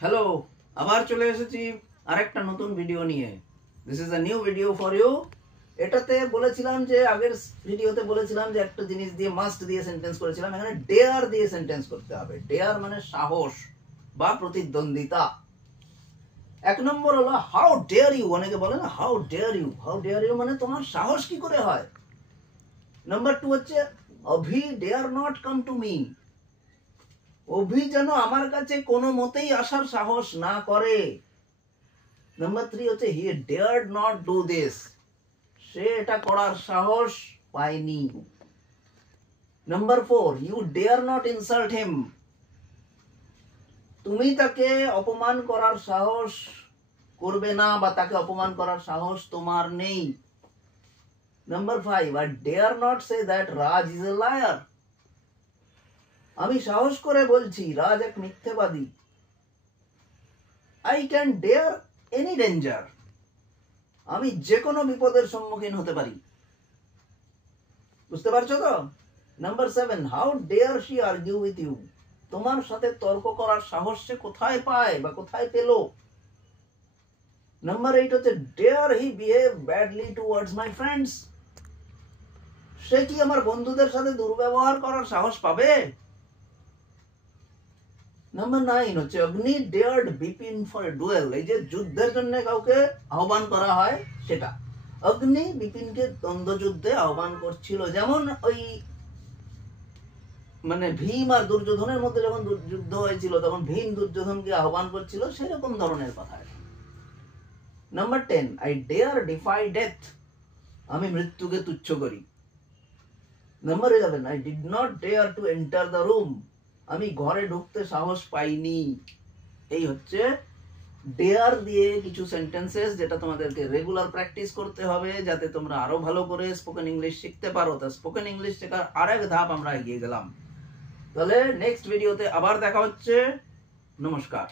Hello, আবার চলে এসেছি আরেকটা নতুন ভিডিও নিয়ে। This is a new video for you. এটাতে বলেছিলাম যে আগের ভিডিওতে বলেছিলাম যে একটা জিনিস দিয়ে মাস্ট দিয়ে সেন্টেন্স করেছিলাম, এখানে ডেয়ার দিয়ে সেন্টেন্স করতে হবে। ডেয়ার মানে সাহস বা প্রতিদ্বন্দ্বিতা। এক নম্বর হলো হাউ ডেয়ার ইউ। অনেকে বলে না how dare you, how dare you মানে তোমার সাহস কি করে হয়। নাম্বার 2 হচ্ছে Abhi dare not come to me. Abhi যেন আমার কাছে কোনো মতেই আসার সাহস না করে। নাম্বার 3 হচ্ছে he dared not do this. সে এটা করার সাহস পায়নি। Number 4 you dare not insult him. তুমি তাকে অপমান করার সাহস করবে না বা তাকে অপমান করার সাহস তোমার নেই। Number 5 I dare not say that Raj is a liar. আমি সাহস করে বলছি রাজ এক মিথ্যেবাদী। I can dare any danger. আমি যে কোনো বিপদের সম্মুখীন হতে পারি। বুঝতে পারছো তো? Number 7 how dare she argue with you. তোমার সাথে তর্ক করার সাহস সে কোথায় পায় বা কোথায় পেল। নাম্বার 8 হচ্ছে dare he behave badly towards my friends. সে কি আমার বন্ধুদের সাথে দুর্ব্যবহার করার সাহস পাবে। নাম্বার 9 হচ্ছে অগ্নি ডেয়ার্ড বিপিন ফর এ ডুয়েল। এই যে যুদ্ধের জন্য কাউকে আহ্বান করা হয় সেটা। অগ্নি বিপিনকে দ্বন্দ্বযুদ্ধে আহ্বান করছিল, যেমন ওই মানে ভীম আর দুর্যোধনের মধ্যে যখন যুদ্ধ হয়েছিল তখন ভীম দুর্যোধনকে আহ্বান করছিল, সেরকম ধরনের কথা। Number 10 I dare defy death. আমি মৃত্যুকে তুচ্ছ করি। Number 11 I did not dare to enter the room. আমি ঘরে ঢুকতে সাহস পাইনি। এই হচ্ছে ডেয়ার দিয়ে কিছু সেন্টেন্সেস, যেটা তোমাদেরকে রেগুলার প্র্যাকটিস করতে হবে যাতে তোমরা আরো ভালো করে স্পোকেন ইংলিশ শিখতে পারো। তা স্পোকেন ইংলিশ শেখার আরেক ধাপ আমরা এগিয়ে গেলাম। তাহলে নেক্সট ভিডিওতে আবার দেখা হচ্ছে। নমস্কার।